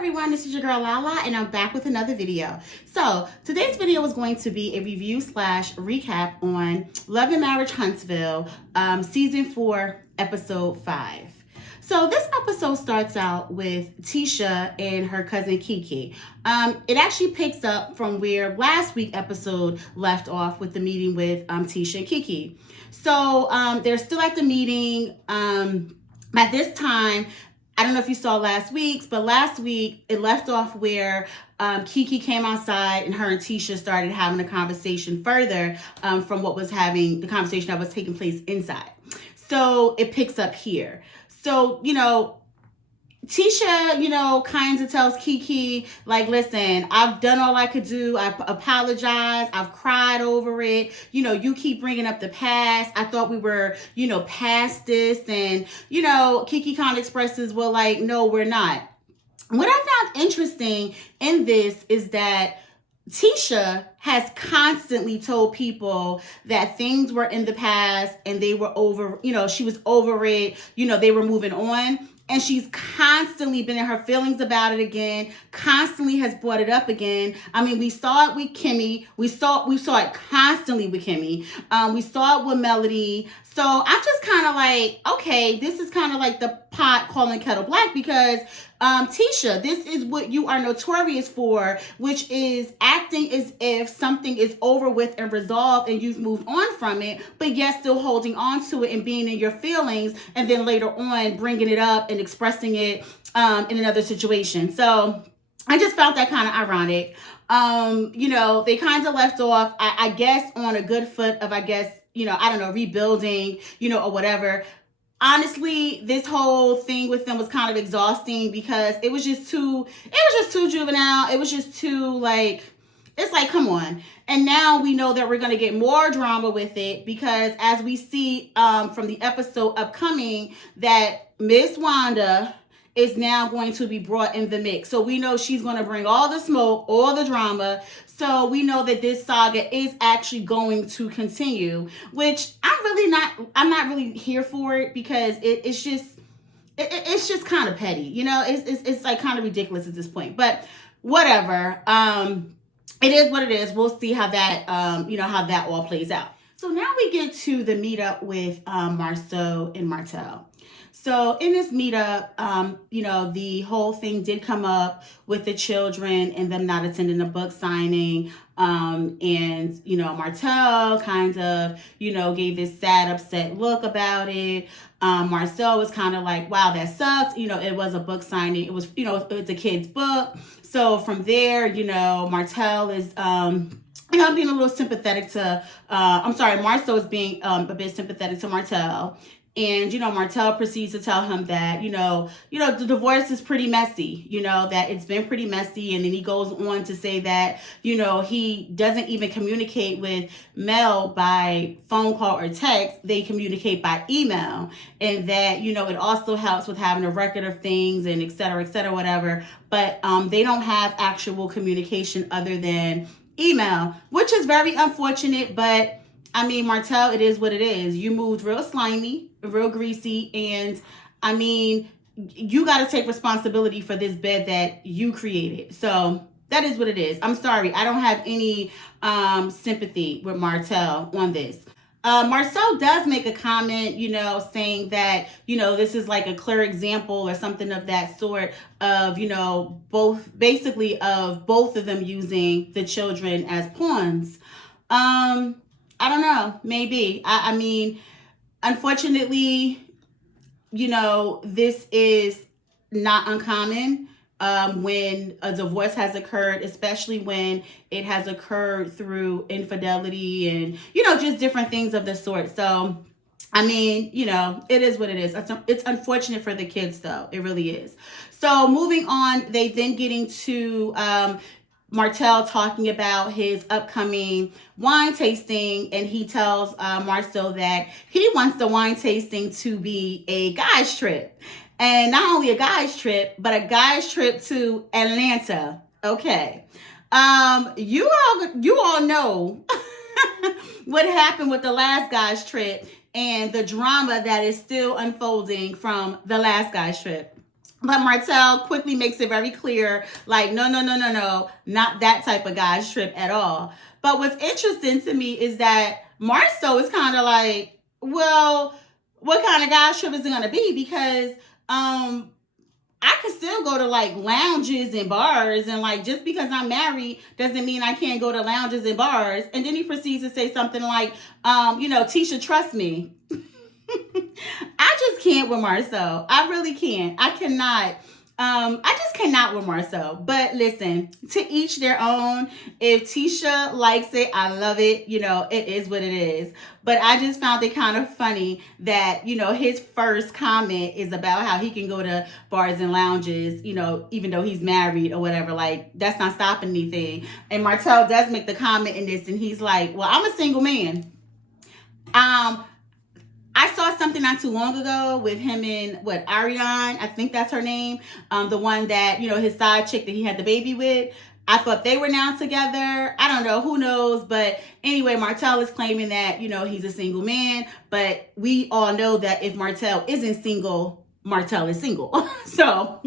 everyone, this is your girl Lala and I'm back with another video. So today's video is going to be a review slash recap on Love and Marriage Huntsville season 4 episode 5. So this episode starts out with Tisha and her cousin Kiki. It actually picks up from where last week's episode left off with the meeting with Tisha and Kiki. So they're still at the meeting. At this time, I don't know if you saw last week's, but last week it left off where Kiki came outside and her and Tisha started having a conversation further from what was the conversation that was taking place inside. So it picks up here. So, Tisha, kind of tells Kiki, like, listen, I've done all I could do. I've apologized. I've cried over it. You keep bringing up the past. I thought we were, past this. And, Kiki kind of expresses, well, like, no, we're not. What I found interesting in this is that Tisha has constantly told people that things were in the past and they were over, she was over it, they were moving on. And she's constantly been in her feelings about it again, constantly has brought it up again. I mean, we saw it with Kimmy. We saw it constantly with Kimmy. We saw it with Melody. So I'm just kind of like, okay, this is kind of like the pot calling kettle black because Tisha, this is what you are notorious for, which is acting as if something is over with and resolved and you've moved on from it, but yet still holding on to it and being in your feelings, and then later on bringing it up and expressing it in another situation. So I just found that kind of ironic. They kind of left off, I guess, on a good foot of, rebuilding, or whatever. Honestly, this whole thing with them was kind of exhausting because it was just too juvenile. It was just too it's like, come on. And now we know that we're going to get more drama with it because as we see from the episode upcoming that Miss Wanda is now going to be brought in the mix. So we know she's going to bring all the smoke, all the drama. So we know that this saga is actually going to continue, which I'm not really here for it because it's just kind of petty. It's like kind of ridiculous at this point, but whatever. It is what it is. We'll see how that, how that all plays out. So now we get to the meetup with Marcel and Marcel. So in this meetup, the whole thing did come up with the children and them not attending the book signing. And Marcel kind of, gave this sad, upset look about it. Marcel was kind of like, wow, that sucks. It was a book signing. It was, it's a kid's book. So from there, Marcel is, I'm being a little sympathetic to, Marcel is being a bit sympathetic to Marcel. And, Marcel proceeds to tell him that, the divorce is pretty messy, that it's been pretty messy. And then he goes on to say that, he doesn't even communicate with Mel by phone call or text. They communicate by email. And that, it also helps with having a record of things and et cetera, whatever. But they don't have actual communication other than email, which is very unfortunate. But I mean, Marcel, it is what it is. You moved real slimy, real greasy, and I mean, you got to take responsibility for this bed that you created. So that is what it is. I'm sorry. I don't have any sympathy with Marcel on this. Marcel does make a comment, saying that, this is like a clear example or something of that sort of, both of them using the children as pawns. I don't know, maybe. I mean, unfortunately, this is not uncommon when a divorce has occurred, especially when it has occurred through infidelity and, just different things of the sort. So, I mean, it is what it is. It's unfortunate for the kids, though. It really is. So moving on, they then getting to Marcel talking about his upcoming wine tasting, and he tells Marcel that he wants the wine tasting to be a guy's trip. And not only a guy's trip, but a guy's trip to Atlanta. Okay. You all know what happened with the last guy's trip and the drama that is still unfolding from the last guy's trip. But Marcel quickly makes it very clear, like, no, no, no, no, no, not that type of guy's trip at all. But what's interesting to me is that Marcel is kind of like, well, what kind of guy's trip is it going to be? Because I could still go to like lounges and bars, and like just because I'm married doesn't mean I can't go to lounges and bars. And then he proceeds to say something like, Tisha, trust me. I just can't with Marcel. I really can't. I cannot. I just cannot with Marcel. But listen, to each their own. If Tisha likes it, I love it. It is what it is. But I just found it kind of funny that, his first comment is about how he can go to bars and lounges, even though he's married or whatever. Like, that's not stopping anything. And Marcel does make the comment in this, and he's like, well, I'm a single man. I saw something not too long ago with him and Ariane, I think that's her name, the one that, his side chick that he had the baby with. I thought they were now together. I don't know, who knows? But anyway, Marcel is claiming that, he's a single man, but we all know that if Marcel isn't single, Marcel is single. So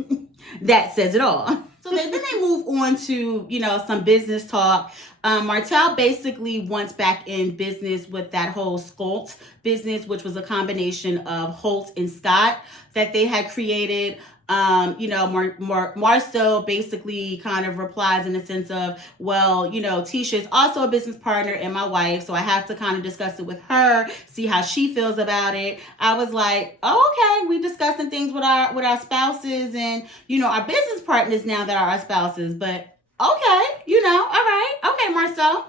that says it all. So then they move on to, some business talk. Marcel basically wants back in business with that whole Scult business, which was a combination of Holt and Scott that they had created. Marcel basically kind of replies in the sense of, well, Tisha is also a business partner and my wife, so I have to kind of discuss it with her, see how she feels about it. I was like, oh, okay, we discussing things with our spouses and, our business partners now that are our spouses, but okay, all right, okay, Marcel.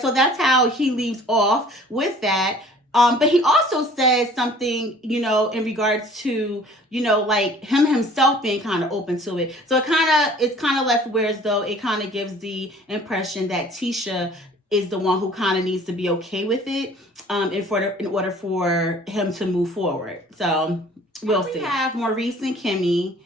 So that's how he leaves off with that. But he also says something, in regards to, like him himself being kind of open to it. So it's kind of left where as though it kind of gives the impression that Tisha is the one who kind of needs to be okay with it, in order for him to move forward. So we'll see. We have Maurice and Kimmy.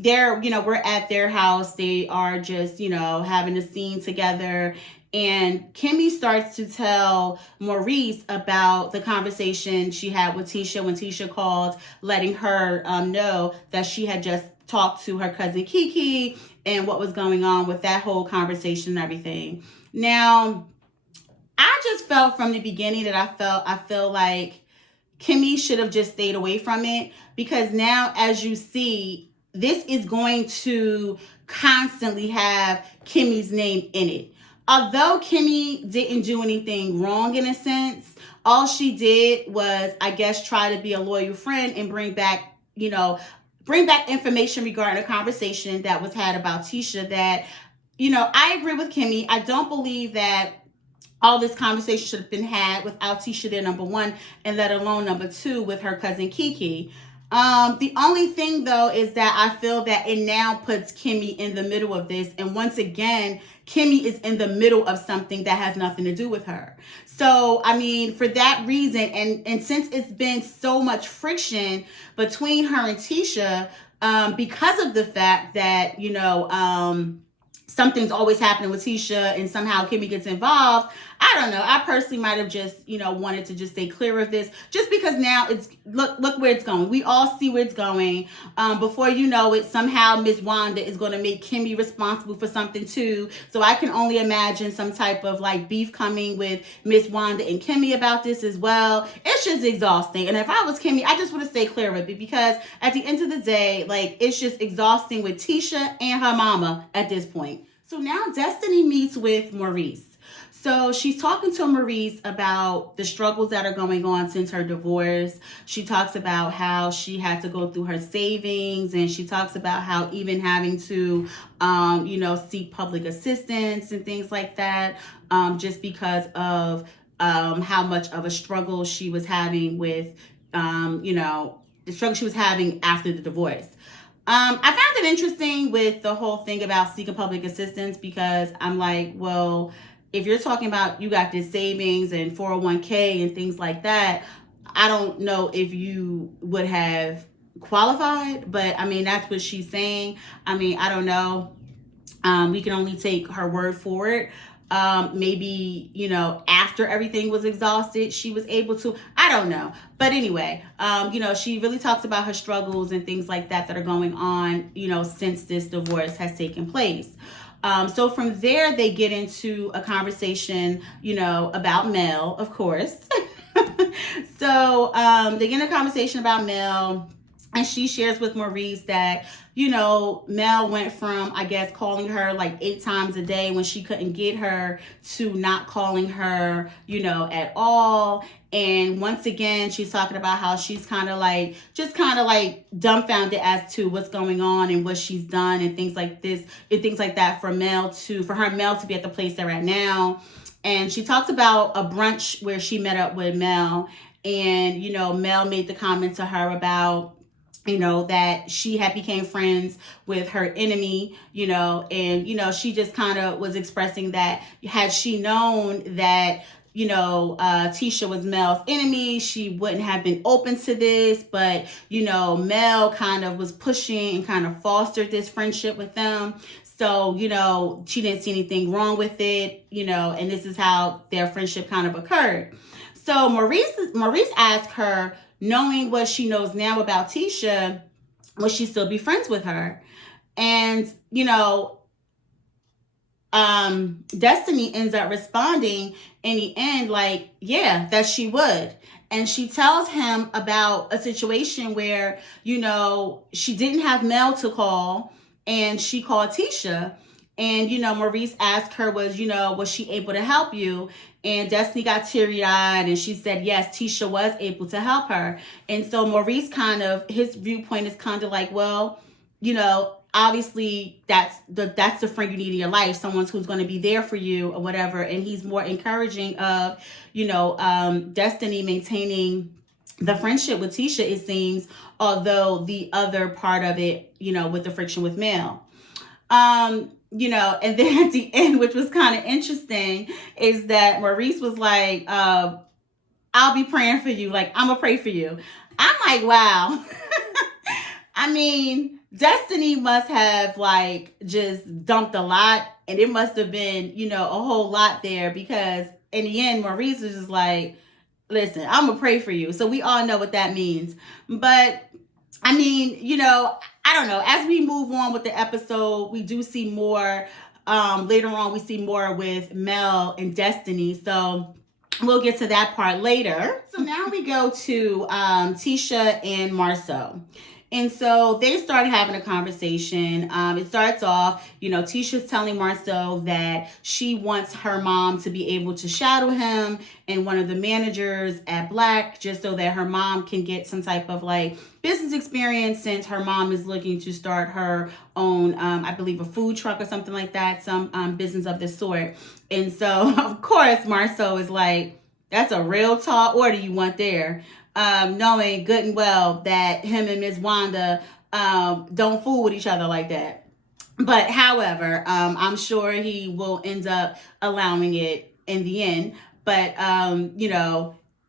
We're at their house. They are just, having a scene together. And Kimmy starts to tell Maurice about the conversation she had with Tisha when Tisha called, letting her know that she had just talked to her cousin Kiki and what was going on with that whole conversation and everything. Now, I just felt from the beginning that I feel like Kimmy should have just stayed away from it, because now, as you see, this is going to constantly have Kimmy's name in it. Although Kimmy didn't do anything wrong in a sense, all she did was, I guess, try to be a loyal friend and bring back information regarding a conversation that was had about Tisha that, I agree with Kimmy. I don't believe that all this conversation should have been had without Tisha there, number one, and let alone number two with her cousin Kiki. The only thing though is that I feel that it now puts Kimmy in the middle of this, and once again, Kimmy is in the middle of something that has nothing to do with her. So, I mean, for that reason, and since it's been so much friction between her and Tisha, because of the fact that, something's always happening with Tisha and somehow Kimmy gets involved, I don't know. I personally might have just, wanted to just stay clear of this, just because now it's, look where it's going. We all see where it's going. Before you know it, somehow Miss Wanda is going to make Kimmy responsible for something too. So I can only imagine some type of like beef coming with Miss Wanda and Kimmy about this as well. It's just exhausting. And if I was Kimmy, I just would have stayed clear of it, because at the end of the day, like, it's just exhausting with Tisha and her mama at this point. So now Destiny meets with Maurice. So she's talking to Maurice about the struggles that are going on since her divorce. She talks about how she had to go through her savings, and she talks about how even having to, seek public assistance and things like that, just because of how much of a struggle she was having with, the struggle she was having after the divorce. I found it interesting with the whole thing about seeking public assistance, because I'm like, well, if you're talking about you got this savings and 401k and things like that, I don't know if you would have qualified, but I mean, that's what she's saying. I mean, I don't know. We can only take her word for it. Maybe, after everything was exhausted, she was able to, I don't know. But anyway, she really talks about her struggles and things like that are going on, since this divorce has taken place. So from there, they get into a conversation, about Mel, of course. So they get in a conversation about Mel, and she shares with Maurice that, Mel went from, I guess, calling her like 8 times a day when she couldn't get her to not calling her, at all. And once again, she's talking about how she's kind of like dumbfounded as to what's going on and what she's done and things like this and things like that for Mel to be at the place they're at now. And she talks about a brunch where she met up with Mel, and, Mel made the comment to her about, that she had became friends with her enemy, and, she just kind of was expressing that had she known that, Tisha was Mel's enemy, she wouldn't have been open to this. But, Mel kind of was pushing and kind of fostered this friendship with them. So, she didn't see anything wrong with it, and this is how their friendship kind of occurred. So Maurice asked her, knowing what she knows now about Tisha, will she still be friends with her? And, Destiny ends up responding in the end, like, yeah, that she would. And she tells him about a situation where, she didn't have Mel to call, and she called Tisha. And, Maurice asked her, was she able to help you? And Destiny got teary-eyed, and she said, yes, Tisha was able to help her. And so Maurice his viewpoint is kind of like, well, obviously that's the friend you need in your life, someone who's going to be there for you or whatever. And he's more encouraging of, Destiny maintaining the friendship with Tisha, it seems, although the other part of it, with the friction with Mel. And then at the end, which was kind of interesting, is that Maurice was like, I'll be praying for you. Like, I'm going to pray for you. I'm like, wow. I mean, Destiny must have like just dumped a lot, and it must have been, a whole lot there, because in the end, Maurice was just like, listen, I'm going to pray for you. So we all know what that means. But I mean, I don't know. As we move on with the episode, we do see more. Later on, we see more with Mel and Destiny. So we'll get to that part later. So now we go to Tisha and Marcel. And so they started having a conversation. It starts off, Tisha's telling Marcel that she wants her mom to be able to shadow him and one of the managers at Black, just so that her mom can get some type of like business experience, since her mom is looking to start her own, I believe, a food truck or something like that, some business of this sort. And so, of course, Marcel is like, that's a real tall order you want there. Knowing good and well that him and Miss Wanda don't fool with each other like that. But however, I'm sure he will end up allowing it in the end. But,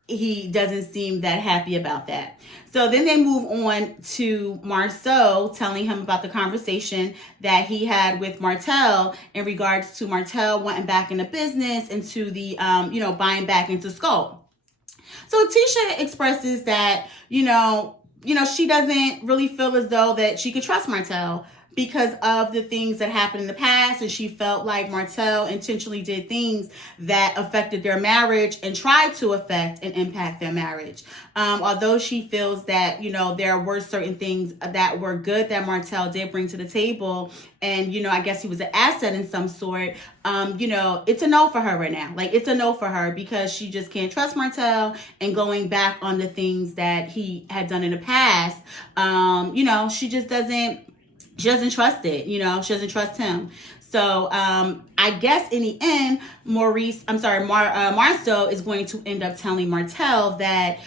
he doesn't seem that happy about that. So then they move on to Marcel telling him about the conversation that he had with Martel in regards to Martel wanting back into business and to the, buying back into Skull. So Tisha expresses that, she doesn't really feel as though that she could trust Martel because of the things that happened in the past. And she felt like Martel intentionally did things that affected their marriage and tried to affect and impact their marriage. Although she feels that, there were certain things that were good that Martel did bring to the table. And, I guess he was an asset in some sort. It's a no for her right now. Like, it's a no for her because she just can't trust Martel, and going back on the things that he had done in the past, she just doesn't trust it. She doesn't trust him. So I guess in the end, Marcel is going to end up telling Martel that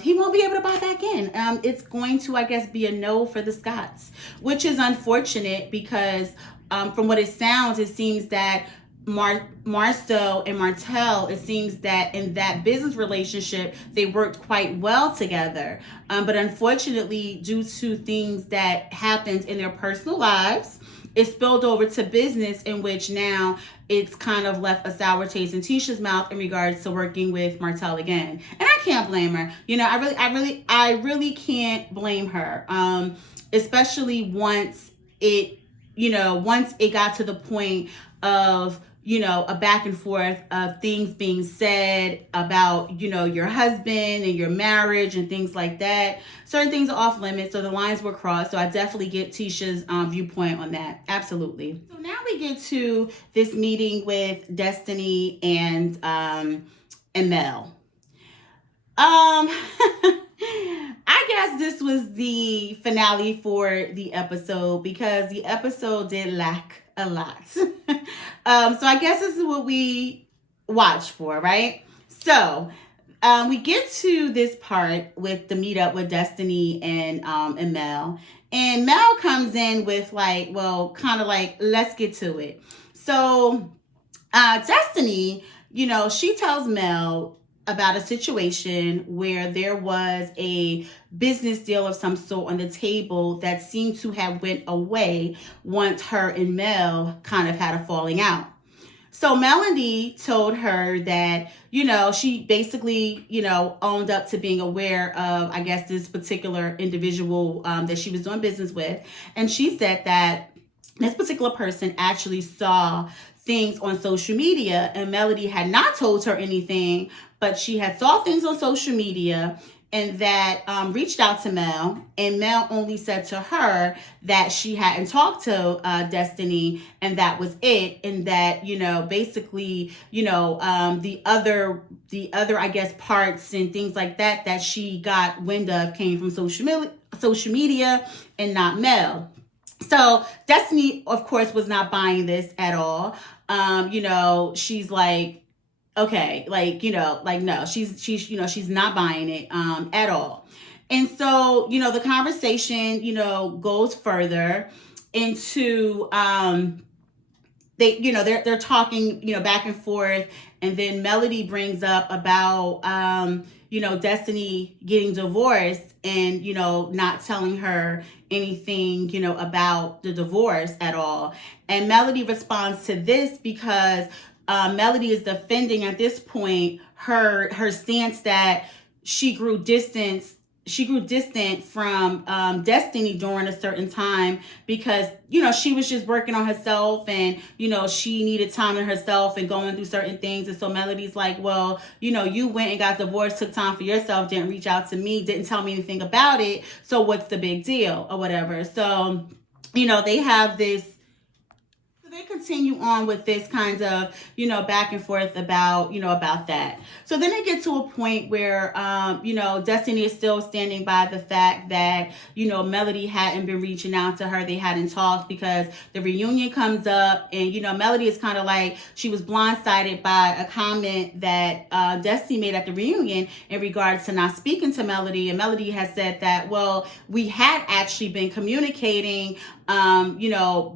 he won't be able to buy back in. It's going to, I guess, be a no for the Scotts, which is unfortunate because from what it sounds, it seems that Marcel and Martel, it seems that in that business relationship, they worked quite well together. But unfortunately, due to things that happened in their personal lives, it spilled over to business, in which now it's kind of left a sour taste in Tisha's mouth in regards to working with Marcel again. And I can't blame her. I really can't blame her. Especially once it got to the point of, a back and forth of things being said about, your husband and your marriage and things like that. Certain things are off limits, so the lines were crossed. So I definitely get Tisha's viewpoint on that. Absolutely. So now we get to this meeting with Destiny and Mel. I guess this was the finale for the episode because the episode did lack a lot. So I guess this is what we watch for, right? So we get to this part with the meetup with Destiny and Mel. And Mel comes in with let's get to it. So Destiny, she tells Mel about a situation where there was a business deal of some sort on the table that seemed to have went away once her and Mel kind of had a falling out. So Melody told her that, she basically, owned up to being aware of, I guess, this particular individual that she was doing business with. And she said that this particular person actually saw things on social media, and Melody had not told her anything, but she had saw things on social media and that reached out to Mel, and Mel only said to her that she hadn't talked to Destiny, and that was it, and that basically the other I guess parts and things like that she got wind of came from social media and not Mel. So Destiny, of course, was not buying this at all. She's like, okay, no, she's not buying it at all. And so, the conversation, goes further into they're talking, back and forth, and then Melody brings up about Destiny getting divorced and not telling her anything about the divorce at all. And Melody responds to this because Melody is defending at this point her stance that she grew distant from Destiny during a certain time because she was just working on herself, and she needed time to herself and going through certain things. And so Melody's like, well, you went and got divorced, took time for yourself, didn't reach out to me, didn't tell me anything about it, so what's the big deal or whatever. So they have this, they continue on with this kind of, back and forth about that. So then they get to a point where, Destiny is still standing by the fact that, Melody hadn't been reaching out to her. They hadn't talked because the reunion comes up, and, Melody is kind of like, she was blindsided by a comment that Destiny made at the reunion in regards to not speaking to Melody. And Melody has said that, well, we had actually been communicating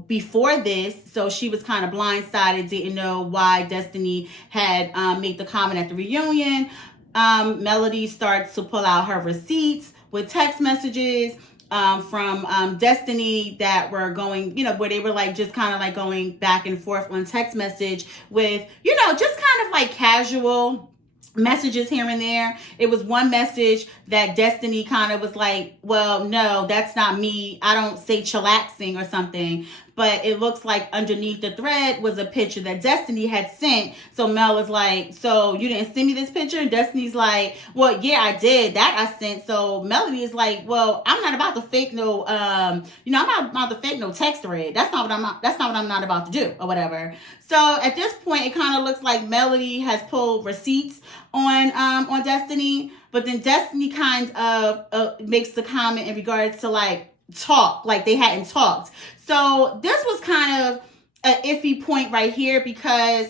before this. So she was kind of blindsided, didn't know why Destiny had made the comment at the reunion. Melody starts to pull out her receipts with text messages from Destiny that were going, where they were like just kind of like going back and forth on text message with, just kind of like casual messages here and there. It was one message that Destiny kind of was like, well, no, that's not me. I don't say chillaxing or something. But it looks like underneath the thread was a picture that Destiny had sent. So Mel was like, so you didn't send me this picture? And Destiny's like, well, yeah, I did. That I sent. So Melody is like, well, I'm not about to fake no, I'm not about to fake no text thread. That's not what I'm not about to do or whatever. So at this point, it kind of looks like Melody has pulled receipts on Destiny. But then Destiny kind of makes the comment in regards to talk, like they hadn't talked. So this was kind of an iffy point right here because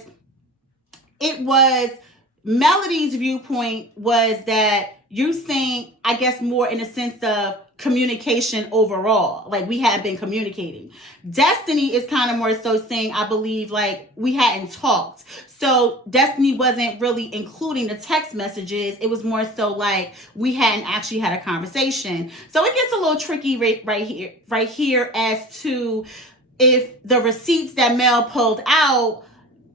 it was Melody's viewpoint was that you're saying, I guess, more in a sense of communication overall, like we hadn't been communicating. Destiny is kind of more so saying, I believe, like we hadn't talked. So Destiny wasn't really including the text messages. It was more so like we hadn't actually had a conversation. So it gets a little tricky right here as to if the receipts that Mel pulled out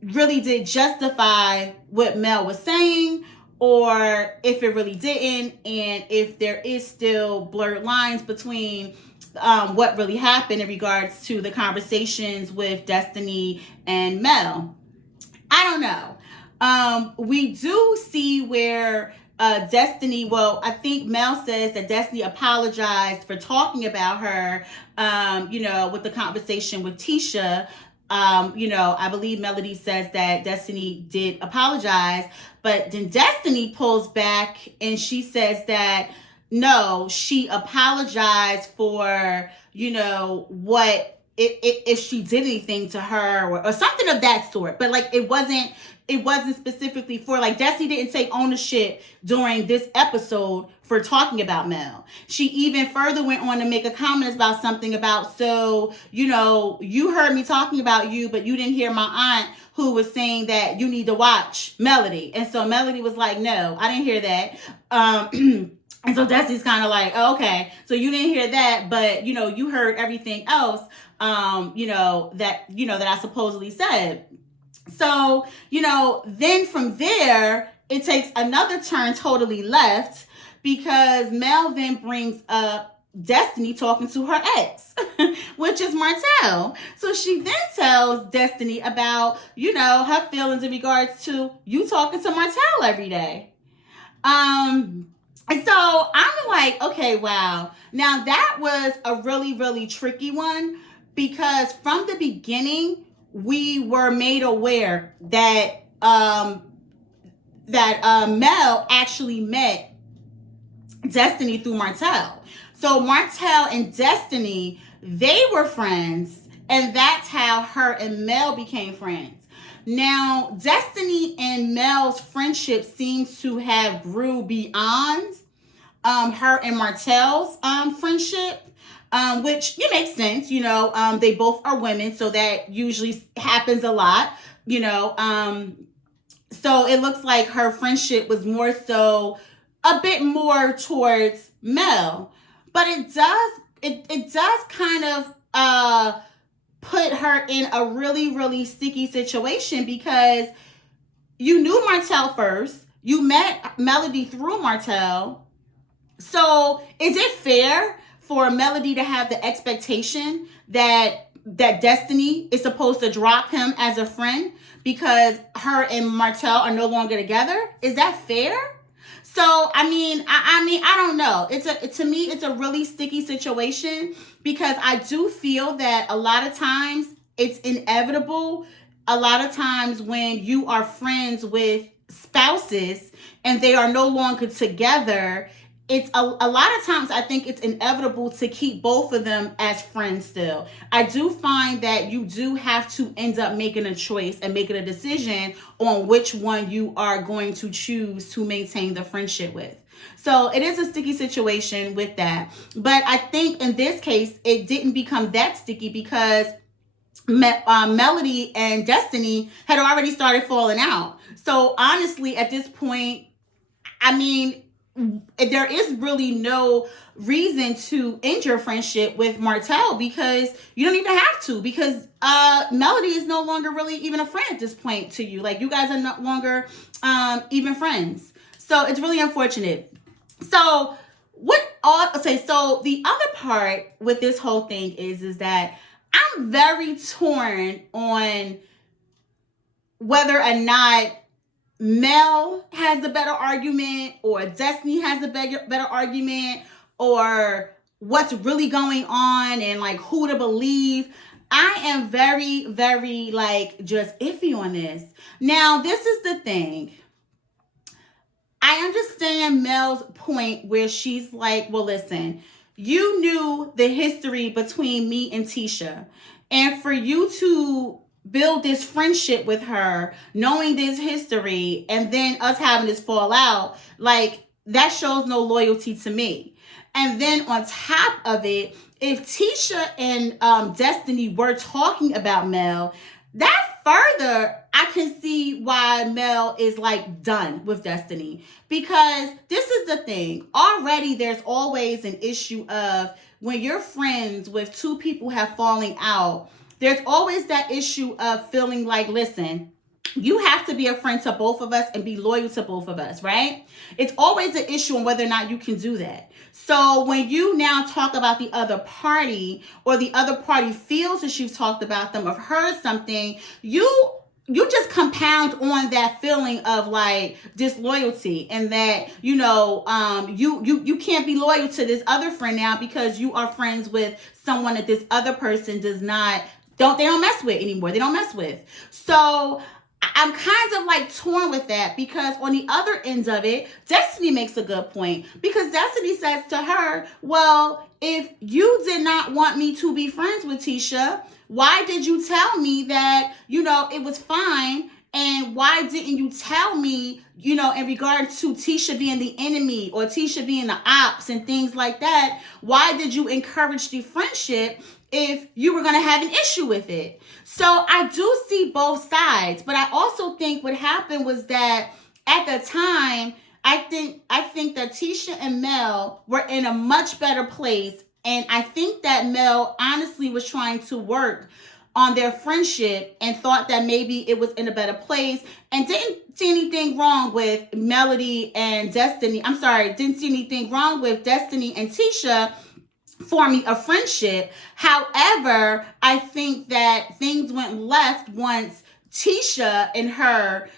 really did justify what Mel was saying, or if it really didn't, and if there is still blurred lines between what really happened in regards to the conversations with Destiny and Mel. I don't know. We do see where Destiny, well, I think Mel says that Destiny apologized for talking about her, with the conversation with Tisha. I believe Melody says that Destiny did apologize, but then Destiny pulls back and she says that no, she apologized for, what if she did anything to her or something of that sort. But like it wasn't specifically for, like, Destiny didn't take ownership during this episode for talking about Mel. She even further went on to make a comment about something about, so, you heard me talking about you, but you didn't hear my aunt who was saying that you need to watch Melody. And so Melody was like, no, I didn't hear that. And so Destiny's kind of like, oh, okay, so you didn't hear that, but, you heard everything else, that I supposedly said. So, then from there, it takes another turn totally left, because Mel then brings up Destiny talking to her ex, which is Marcel. So she then tells Destiny about, her feelings in regards to you talking to Marcel every day. And so I'm like, okay, wow. Now that was a really, really tricky one, because from the beginning, we were made aware that Mel actually met Destiny through Martell. So Martell and Destiny, they were friends, and that's how her and Mel became friends. Now, Destiny and Mel's friendship seems to have grew beyond her and Martell's friendship. Which it makes sense, they both are women, so that usually happens a lot, so it looks like her friendship was more so a bit more towards Mel, but it does kind of put her in a really, really sticky situation, because you knew Martell first, you met Melody through Martell, so is it fair for Melody to have the expectation that Destiny is supposed to drop him as a friend because her and Martell are no longer together? Is that fair? So, I don't know. To me, it's a really sticky situation, because I do feel that a lot of times it's inevitable. A lot of times when you are friends with spouses and they are no longer together, it's a lot of times I think it's inevitable to keep both of them as friends still. I do find that you do have to end up making a choice and making a decision on which one you are going to choose to maintain the friendship with. So it is a sticky situation with that. But I think in this case, it didn't become that sticky because Melody and Destiny had already started falling out. So honestly, at this point, there is really no reason to end your friendship with Martell, because you don't even have to, because Melody is no longer really even a friend at this point to you. Like, you guys are no longer even friends. So it's really unfortunate. So so the other part with this whole thing is that I'm very torn on whether or not Mel has a better argument, or Destiny has a better argument, or what's really going on, and like who to believe. I am very, very just iffy on this. Now, this is the thing. I understand Mel's point where she's like, well, listen, you knew the history between me and Tisha, and for you to build this friendship with her, knowing this history, and then us having this fallout, that shows no loyalty to me. And then on top of it, if Tisha and Destiny were talking about Mel, that further, I can see why Mel is done with Destiny. Because this is the thing. Already there's always an issue of when you're friends with two people have falling out, there's always that issue of feeling like, listen, you have to be a friend to both of us and be loyal to both of us, right? It's always an issue on whether or not you can do that. So when you now talk about the other party, or the other party feels that you've talked about them or heard something, you just compound on that feeling of like disloyalty, and that you can't be loyal to this other friend now because you are friends with someone that this other person don't mess with anymore. They don't mess with. So I'm kind of like torn with that, because on the other end of it, Destiny makes a good point, because Destiny says to her, well, if you did not want me to be friends with Tisha, why did you tell me that, it was fine? And why didn't you tell me, in regards to Tisha being the enemy or Tisha being the ops and things like that? Why did you encourage the friendship if you were going to have an issue with it? So I do see both sides, but I also think what happened was that at the time, I think that Tisha and Mel were in a much better place. And I think that Mel honestly was trying to work on their friendship and thought that maybe it was in a better place, and didn't see anything wrong with Melody and Destiny. I'm sorry, didn't see anything wrong with Destiny and Tisha forming a friendship. However, I think that things went left once Tisha and her,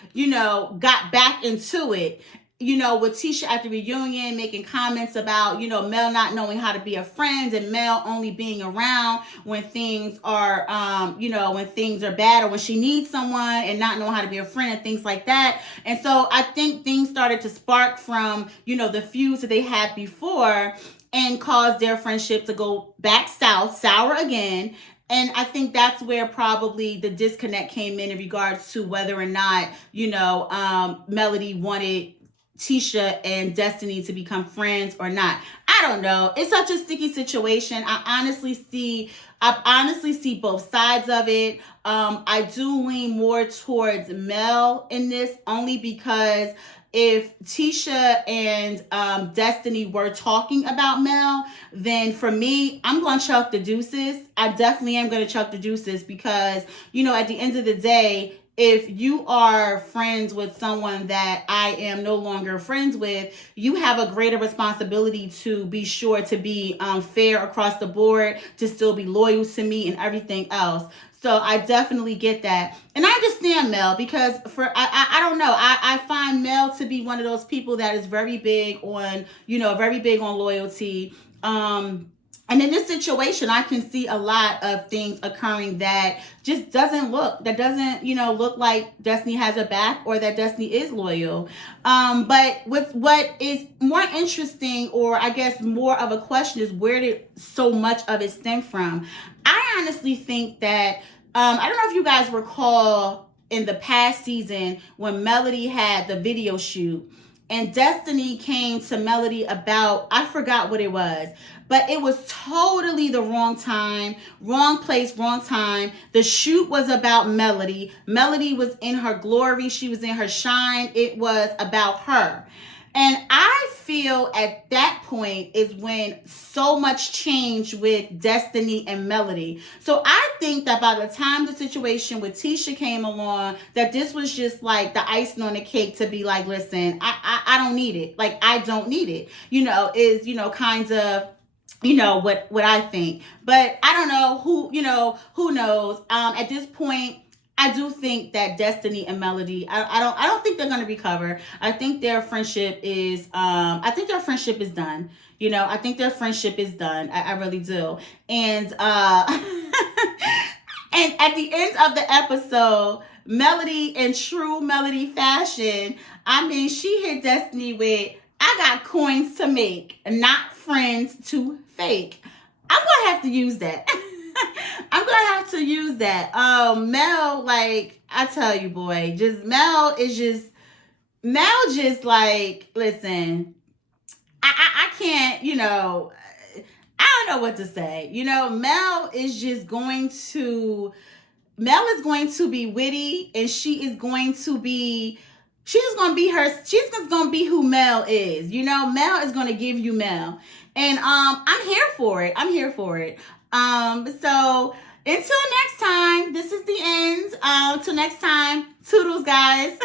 got back into it. With Tisha at the reunion making comments about, Mel not knowing how to be a friend, and Mel only being around when things are, when things are bad or when she needs someone, and not knowing how to be a friend and things like that. And so I think things started to spark from, the feuds that they had before, and caused their friendship to go back sour again. And I think that's where probably the disconnect came in regards to whether or not, Melody wanted Tisha and Destiny to become friends or not. I don't know. It's such a sticky situation. I honestly see both sides of it. I do lean more towards Mel in this, only because if Tisha and Destiny were talking about Mel, then for me, I'm going to chuck the deuces. I definitely am going to chuck the deuces, because, at the end of the day, if you are friends with someone that I am no longer friends with, you have a greater responsibility to be sure to be fair across the board, to still be loyal to me and everything else. So I definitely get that. And I understand Mel, because I don't know. I find Mel to be one of those people that is very big on, loyalty. And in this situation, I can see a lot of things occurring that just doesn't look like Destiny has her back, or that Destiny is loyal. But with what is more interesting, or I guess more of a question, is where did so much of it stem from? I honestly think that, I don't know if you guys recall in the past season when Melody had the video shoot, and Destiny came to Melody about, I forgot what it was, but it was totally the wrong time, wrong place, wrong time. The shoot was about Melody. Melody was in her glory. She was in her shine. It was about her. And I feel at that point is when so much changed with Destiny and Melody. So I think that by the time the situation with Tisha came along, that this was just like the icing on the cake to be like, listen, I don't need it. Like, I don't need it, kind of, what I think. But I don't know who knows. At this point, I do think that Destiny and Melody, I don't think they're going to recover. I think their friendship is done. I think their friendship is done. I really do. And and at the end of the episode, Melody, in true Melody fashion, she hit Destiny with, I got coins to make, not friends to fake. I'm going to have to use that. Mel, like, I tell you, boy, Mel just like, listen, I can't, I don't know what to say. Mel is going to be witty, and she's just going to be who Mel is. Mel is going to give you Mel. And I'm here for it. So Until next time, this is the end. Till next time, toodles, guys.